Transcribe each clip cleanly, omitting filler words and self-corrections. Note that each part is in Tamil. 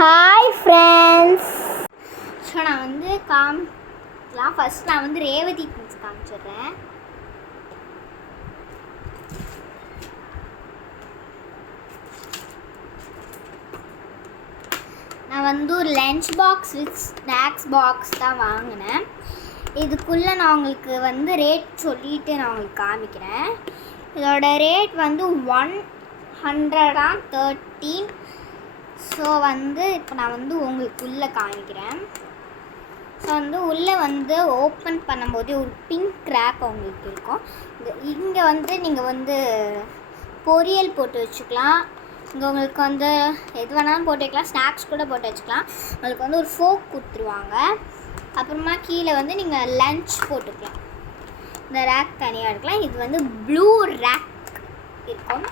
Hi friends. ஸோ நான் வந்து ஃபஸ்ட் நான் வந்து ரேவதி திங்ஸ் காமிச்சிடுறேன். நான் வந்து ஒரு lunch box with snacks box தான் வாங்கினேன். இதுக்குள்ளே நான் உங்களுக்கு வந்து ரேட் சொல்லிவிட்டு நான் உங்களுக்கு காமிக்கிறேன். இதோட ரேட் வந்து 113. ஸோ வந்து இப்போ நான் வந்து உங்களுக்கு உள்ளே காமிக்கிறேன். ஸோ வந்து உள்ளே வந்து ஓப்பன் பண்ணும்போது ஒரு பிங்க் ரேக் உங்களுக்கு இருக்கும். இங்கே வந்து நீங்கள் வந்து பொரியல் போட்டு வச்சுக்கலாம். இங்கே உங்களுக்கு வந்து எது வேணாலும் போட்டு வைக்கலாம். ஸ்நாக்ஸ் கூட போட்டு வச்சுக்கலாம். உங்களுக்கு வந்து ஒரு ஃபோக் கொடுத்துருவாங்க. அப்புறமா கீழே வந்து நீங்கள் லன்ச் போட்டுக்கலாம். இந்த ரேக் தனியாக எடுக்கலாம். இது வந்து ப்ளூ ரேக் இருக்கும்.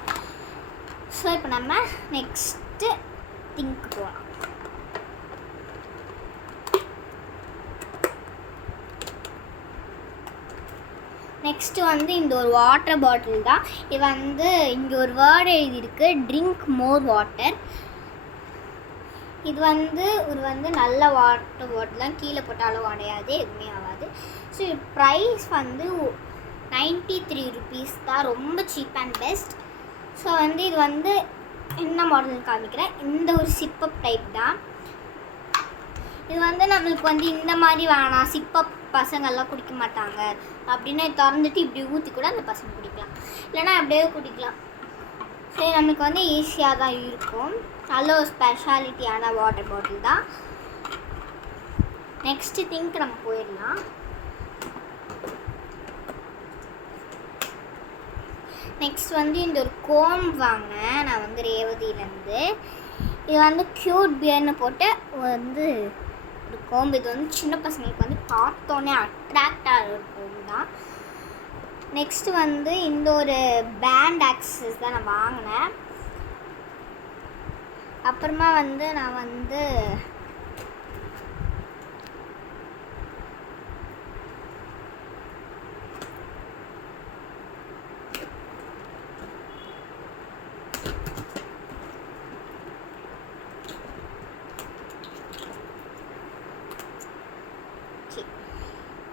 ஸோ இப்போ நம்ம நெக்ஸ்ட்டு திங்க் போகலாம். நெக்ஸ்ட்டு வந்து இந்த ஒரு வாட்டர் பாட்டில் தான். இது வந்து இங்கே ஒரு வேர்டு எழுதியிருக்கு, ட்ரிங்க் மோர் வாட்டர். இது வந்து நல்ல வாட்டர் பாட்டில் தான். கீழே போட்டாலும் உடையாது, எதுவுமே ஆகாது. ஸோ ப்ரைஸ் வந்து 93 rupees தான். ரொம்ப சீப் அண்ட் பெஸ்ட். ஸோ வந்து இது வந்து என்ன மாடல்னு காமிக்கிறேன். இந்த ஒரு சிப்பப் டைப் தான். இது வந்து நம்மளுக்கு வந்து இந்த மாதிரி வேணாம், சிப்பப் பசங்கள்லாம் குடிக்க மாட்டாங்க அப்படின்னு திறந்துட்டு இப்படி ஊற்றி கூட அந்த பசங்க குடிக்கலாம், இல்லைனா அப்படியே குடிக்கலாம். சரி, நம்மளுக்கு வந்து ஈஸியாக தான் இருக்கும். நல்ல ஒரு ஸ்பெஷாலிட்டியான வாட்டர் பாட்டில் தான். நெக்ஸ்ட்டு திங்க் நம்ம போயிடலாம். நெக்ஸ்ட் வந்து இந்த ஒரு கோம் வாங்கினேன் நான் வந்து ரேவதியிலேருந்து. இது வந்து க்யூட் பியர்னு போட்டு வந்து ஒரு கோம்பு. இது வந்து சின்ன பசங்களுக்கு வந்து பார்த்தோன்னே அட்ராக்டாக ஒரு கோம்பு தான். நெக்ஸ்ட்டு வந்து இந்த ஒரு பேண்ட் ஆக்சஸ் தான் நான் வாங்கினேன். அப்புறமா வந்து நான் வந்து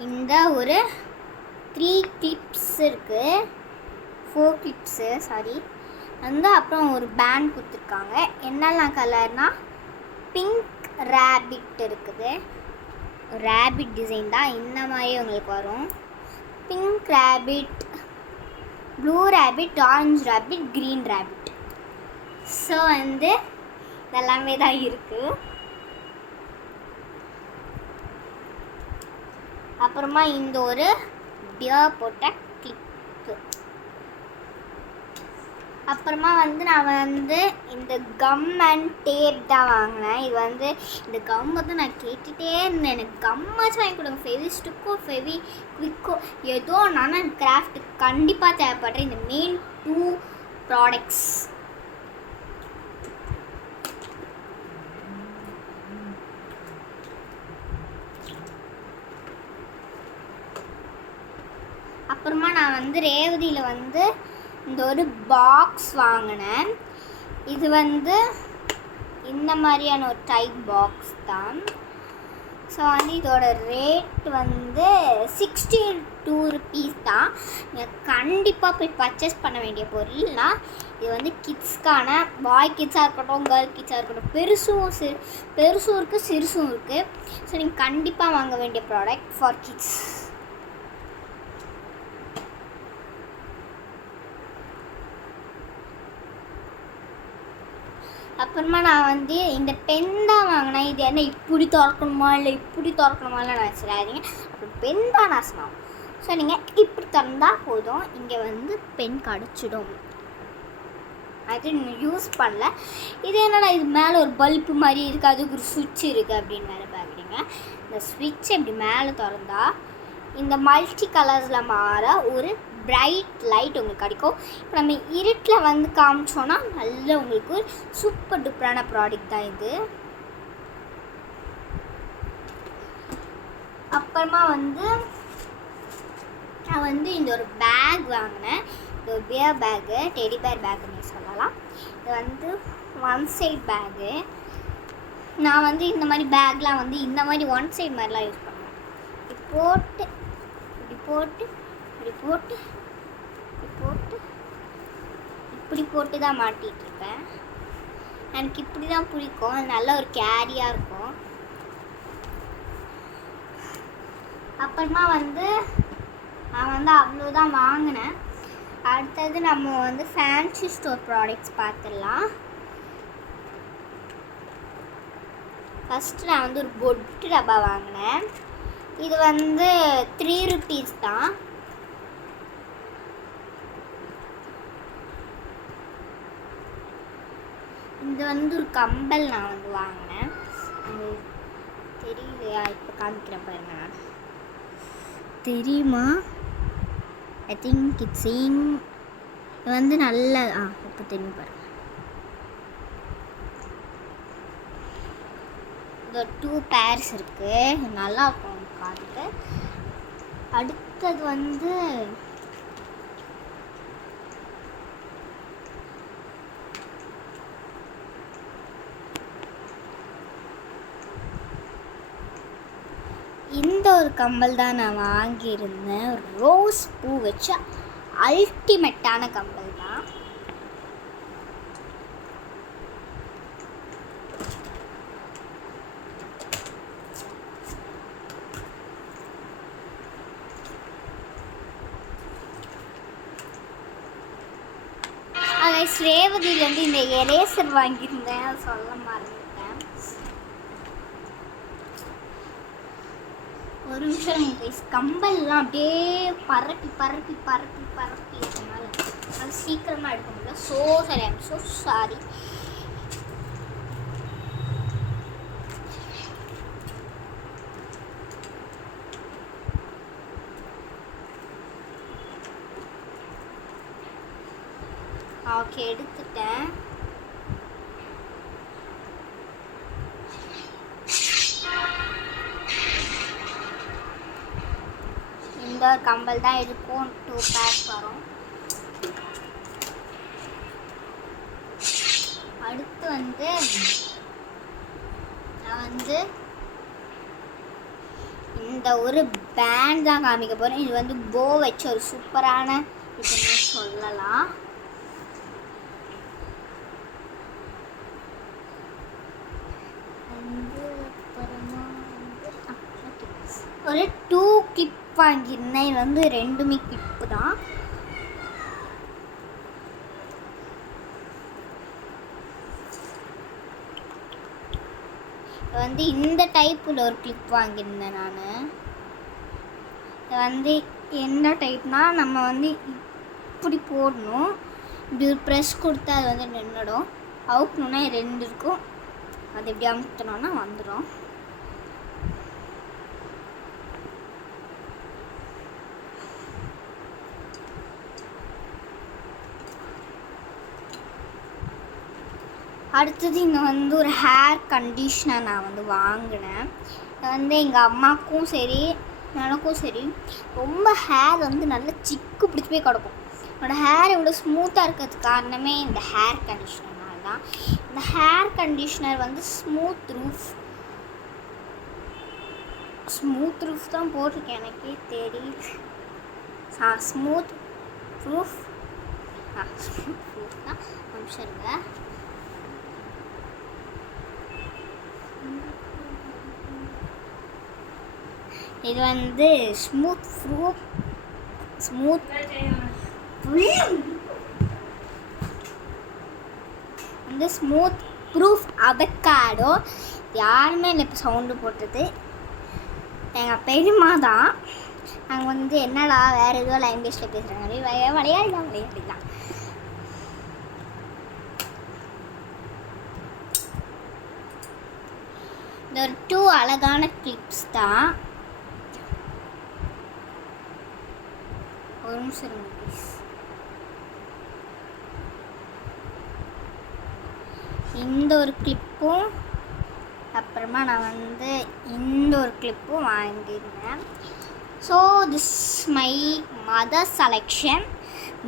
இந்த ஒரு 3 கிளிப்ஸ் இருக்குது, 4 கிளிப்ஸு சாரி வந்து. அப்புறம் ஒரு பேண்ட் கொடுத்துருக்காங்க. என்னெல்லாம் கலர்னால் பிங்க் ரேபிட் இருக்குது. ரேபிட் டிசைன் தான். இந்த மாதிரி உங்களுக்கு வரும். Pink rabbit, blue rabbit, orange rabbit, green rabbit. So வந்து இதெல்லாமே தான் இருக்குது. அப்புறமா இந்த ஒரு பியர் போட்ட கிளிப்பு. அப்புறமா வந்து நான் வந்து இந்த கம் அண்ட் டேப் தான் வாங்கினேன். இது வந்து இந்த கம் வந்து நான் கேட்டுகிட்டே இருந்தேன், எனக்கு கம்மாச்சும் வாங்கி கொடுங்க. ஃபெவிஸ்டிக்கோ ஃபெவி குவிக்கோ ஏதோ நான் கிராஃப்ட்டுக்கு கண்டிப்பாக தேவைப்படுறேன். இந்த மெயின் 2 ப்ராடக்ட்ஸ். அப்புறமா நான் வந்து ரேவதியில் வந்து இந்த ஒரு பாக்ஸ் வாங்கினேன். இது வந்து இந்த மாதிரியான ஒரு டைப் பாக்ஸ் தான். ஸோ வந்து இதோட ரேட் வந்து 62 rupees தான். நீங்கள் கண்டிப்பாக போய் பர்ச்சேஸ் பண்ண வேண்டிய பொருள்னா இது வந்து கிட்ஸ்க்கான, பாய் கிட்ஸாக இருக்கட்டும், கேர்ள் கிட்ஸாக இருக்கட்டும், பெருசும் இருக்குது, சிறுசும் இருக்குது. ஸோ நீங்கள் கண்டிப்பாக வாங்க வேண்டிய ப்ராடக்ட் ஃபார் கிட்ஸ். அப்புறமா நான் வந்து இந்த பென் தான் வாங்கினேன். இது என்ன இப்படி திறக்கணுமா இல்லை இப்படி திறக்கணுமான்னு நினச்சிடாதீங்க. அப்புறம் பென் தான் நாசனம். ஸோ நீங்கள் இப்படி திறந்தால் போதும், இங்கே வந்து பென் கிடச்சிடும். அது யூஸ் பண்ணல. இது என்னடா இது மேலே ஒரு பல்பு மாதிரி இருக்குது, அதுக்கு ஒரு சுவிட்ச் இருக்குது அப்படின்னு வேறு பார்க்குறீங்க. இந்த சுவிட்ச் இப்படி மேலே திறந்தா இந்த மல்டி கலர்ஸில் மாற ஒரு பிரைட் லைட் உங்களுக்கு கிடைக்கும். இப்போ நம்ம இருட்டில் வந்து காமிச்சோன்னா நல்ல உங்களுக்கு சூப்பர் டூப்பரான ப்ராடக்ட் தான் இது. அப்புறமா வந்து நான் வந்து இந்த ஒரு பேக் வாங்கினேன். இது ஒரு பியர் பேக்கு, டெடி பேர் பேக்குன்னு சொல்லலாம். இது வந்து 1 சைட் பேக்கு. நான் வந்து இந்த மாதிரி பேக்லாம் வந்து இந்த மாதிரி ஒன் சைடு மாதிரிலாம் யூஸ் பண்ணுவேன். இப்படி போட்டு இப்படி போட்டு இப்படி போட்டு இப்படி போட்டு இப்படி போட்டு தான் மாட்டிகிட்ருப்பேன். எனக்கு இப்படி தான் பிடிக்கும். அது நல்ல ஒரு கேரியாக இருக்கும். அப்புறமா வந்து நான் வந்து அவ்வளோதான் வாங்கினேன். அடுத்தது நம்ம வந்து ஃபேன்சி ஸ்டோர் ப்ராடக்ட்ஸ் பார்த்துடலாம். ஃபஸ்ட்டு நான் வந்து ஒரு பொட்டு டப்பா வாங்கினேன். இது வந்து 3 rupees தான். இது வந்து ஒரு கம்பல் நான் வந்து வாங்கினேன். அது தெரியலையா? இப்போ காமிக்கிறேன் பாருங்க. நான் தெரியுமா? I think it's in. இது வந்து நல்ல இப்போ தெரியும் பாருங்க. இது 2 pairs இருக்குது. நல்லா இருக்கும் காதுக்கு. அடுத்தது வந்து இந்த ஒரு கம்பல் தான் நான் வாங்கியிருந்தேன். ரோஸ் பூ வச்ச அல்டிமேட்டான கம்பல் தான். ரேவதியிலேருந்து இந்த எரேசர் வாங்கியிருந்தேன். அது சொல்ல மறந்துட்டேன். ஒரு நிமிஷம் கைஸ். கம்பல்லாம் அப்படியே பரப்பி பரப்பி பரப்பி பரப்பி இருக்கனால அது சீக்கிரமாக எடுக்க முடியல. Sorry, I'm so sorry. Okay, எடுத்துட்டேன். இந்த கம்பல் தான் இருக்கும். 2 pairs வரும். அடுத்து வந்து நான் வந்து இந்த ஒரு பேண்ட் தான் காமிக்க போகிறேன். இது வந்து போ வச்ச ஒரு சூப்பரான இதுன்னு சொல்லலாம். ஒரு 2 கிளிப் வாங்கியிருந்தேன். இது வந்து 2மே கிளிப்பு தான். வந்து இந்த டைப்பில் ஒரு கிளிப் வாங்கியிருந்தேன் நான். இது வந்து என்ன டைப்னால் நம்ம வந்து இப்படி போடணும். இப்படி ஒரு ப்ரெஸ் கொடுத்தா அது வந்து நின்றுடும். அவுக்கணுன்னா 2 இருக்கும். அது எப்படி அமுத்தணும்னா வந்துடும். அடுத்தது இங்கே வந்து ஒரு ஹேர் கண்டிஷ்னர் நான் வந்து வாங்கினேன். வந்து எங்கள் அம்மாவுக்கும் சரி எனக்கும் சரி ரொம்ப ஹேர் வந்து நல்லா சிக்கு பிடிச்சி போய் கிடக்கும். என்னோடய ஹேர் இவ்வளோ ஸ்மூத்தாக இருக்கிறதுக்கு காரணமே இந்த ஹேர் கண்டிஷ்னர்னால தான். இந்த ஹேர் கண்டிஷ்னர் வந்து ஸ்மூத் ரூஃப் தான் போட்டிருக்கேன். எனக்கே தெரியுது. ஸ்மூத் ப்ரூஃப் தான். நிமிஷங்க. இது வந்து ஸ்மூத் வந்து ஸ்மூத் ப்ரூஃப் அவக்காடோ. யாருமே இல்லை இப்போ சவுண்டு போட்டது. எங்கள் பெரியம்மா தான். நாங்கள் வந்து என்னடா வேறு ஏதோ லாங்குவேஜில் பேசுகிறாங்க. விளையாடி தான். இந்த ஒரு 2 அழகான கிளிப்ஸ் தான். ஒரு நிமிஷம் ப்ளீஸ். இந்த ஒரு கிளிப்பும் அப்புறமா நான் வந்து இந்த ஒரு கிளிப்பும் வாங்கியிருந்தேன். So this my mother selection.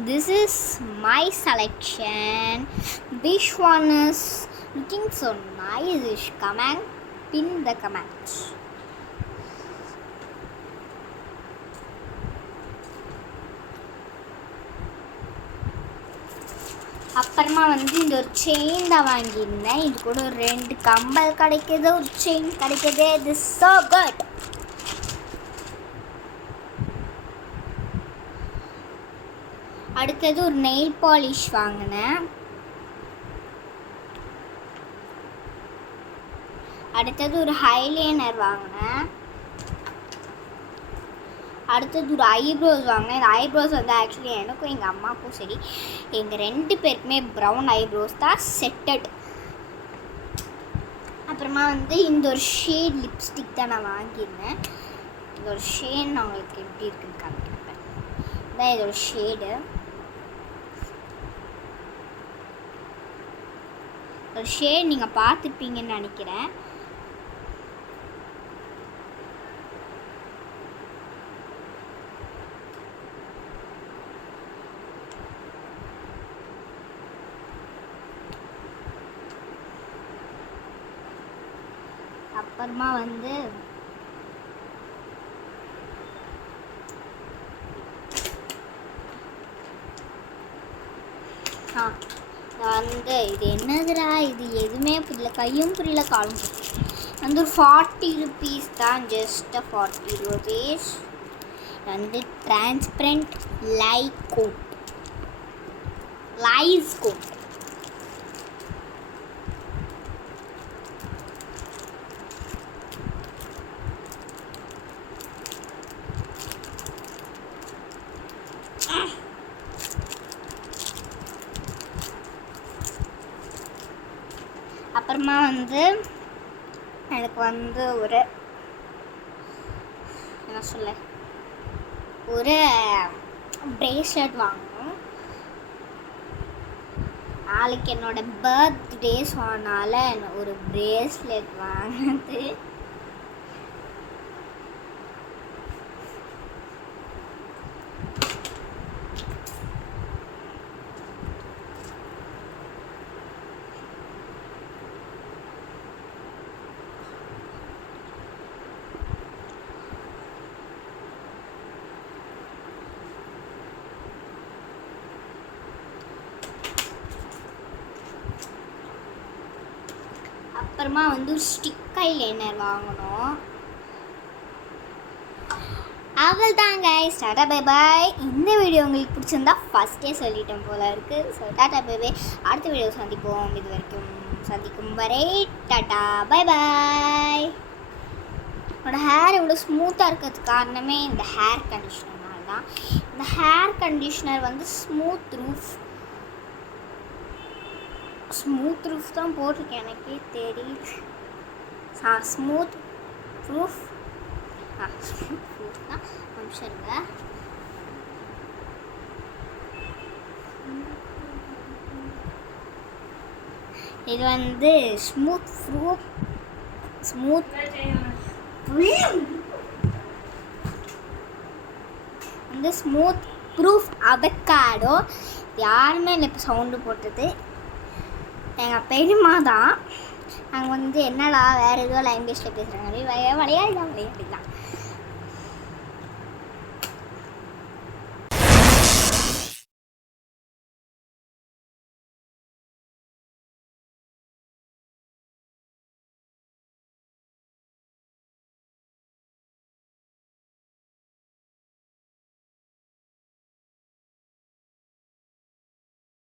This is my selection. This one is looking so nice comment. Pin the comments. அப்புறமா வந்து இந்த ஒரு செயின் தான் வாங்கியிருந்தேன். இது கூட ஒரு 2 கம்பல் கிடைக்கிது, ஒரு செயின் கிடைக்கிது. இது so good. அடுத்தது ஒரு நெயில் பாலிஷ் வாங்கினேன். அடுத்தது ஒரு ஹைலைனர் வாங்கினேன். அடுத்தது ஒரு ஐப்ரோஸ் வாங்கினேன். இந்த ஐப்ரோஸ் வந்து ஆக்சுவலி எனக்கும் எங்கள் அம்மாவுக்கும் சரி, எங்கள் 2 பேருக்குமே ப்ரௌன் ஐப்ரோஸ் தான் செட்டட். அப்புறமா வந்து இந்த ஒரு ஷேட் லிப்ஸ்டிக் தான் நான் வாங்கியிருந்தேன். இந்த ஒரு ஷேட் நான் உங்களுக்கு எப்படி இருக்குன்னு காமிக்கிறேன். இதான் இதோட ஷேடு. ஒரு ஷேட் நீங்கள் பார்த்துருப்பீங்கன்னு நினைக்கிறேன். அப்புறமா வந்து வந்து இது என்னதுடா, இது எதுவுமே புரியல, கையும் புரியல காலும் புரியல. வந்து ஒரு 40 rupees தான், ஜஸ்ட் 40 rupees. வந்து டிரான்ஸ்பரண்ட் லைஸ் கோட். அப்புறமா வந்து எனக்கு வந்து ஒரு என்ன சொல்ல, ஒரு பிரேஸ்லெட் வாங்கணும். நாளைக்கு என்னோட பர்த்டே, சொன்னால ஒரு பிரேஸ்லெட் வாங்கினது. அப்புறமா வந்து ஒரு ஸ்டிக் ஐலைனர் வாங்கணும். அவள் தான் கைஸ், டாடா பை பாய். இந்த வீடியோ உங்களுக்கு பிடிச்சிருந்தா ஃபஸ்ட்டே சொல்லிட்டேன் போல இருக்குது. So tata bye bye. அடுத்த வீடியோ சந்திப்போம். இது வரைக்கும் சந்திக்கும் வரை டாடா பை பாய். என்னோடய ஹேர் இவ்வளோ ஸ்மூத்தாக இருக்கிறதுக்கு காரணமே இந்த ஹேர் கண்டிஷ்னர்னால தான். இந்த ஹேர் கண்டிஷ்னர் வந்து ஸ்மூத் ரூஃப் தான் போட்டிருக்கேன், எனக்கே தெரியல. ஸ்மூத் ப்ரூஃப் தான் அம்சருங்க. இது வந்து ஸ்மூத் வந்து ஸ்மூத் ப்ரூஃப் அவக்காடோ. யாருமே இல்லை இப்போ சவுண்டு போட்டது, எங்கள் பெரியம்மா தான். நாங்கள் வந்து என்னடா வேறு ஏதோ லாங்குவேஜில் பேசுகிறாங்க, மலையாளி தான்.